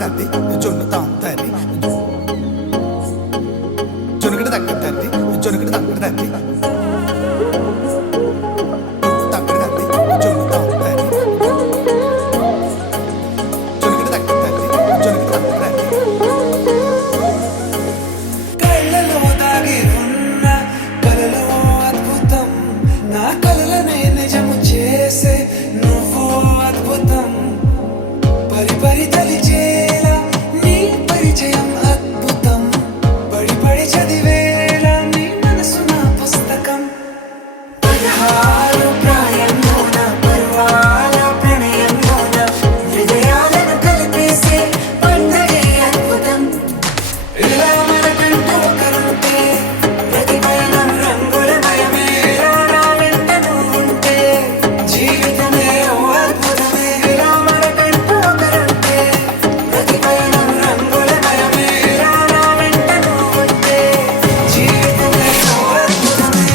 తక్కడది జొన్ను తాంతది జొనుకటి తక్కడది జొనుకటి తక్కడది తక్కడది జొన్ను తాంతది జొనుకటి తక్కడది జొనుకటి తక్కడది కళ్ళలో దాగి ఉన్న కలలో అద్భుతం నా కలలనే నిజము చేసే నువ్వు అద్భుతం పరి పరి తలిచేలా నీ పరిచయం అద్భుతం పడి పడి చదివేలా నీ మనసు నా పుస్తకం పదహారు ప్రాయంలోన పర్వాల ప్రణయంలోన హృదయాలను కలిపేసే పండగే అద్భుతం ఇలా మనకంటూ ఒకరుంటే ప్రతి పయనం రంగుల మయమే ఇలా నా వెంట నువ్వుంటే జీవితమే ఓ అద్భుతమే ఇలా మనకంటూ ఒకరుంటే ప్రతి పయనం రంగుల మయమే ఇలా నా వెంట నువ్వుంటే జీవితమే ఓ అద్భుతమే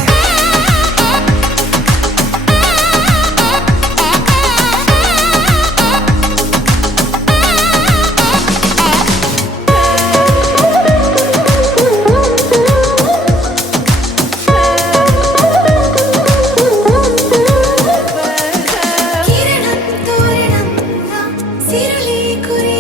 కిరణం తోరణంగా సిరులే కురి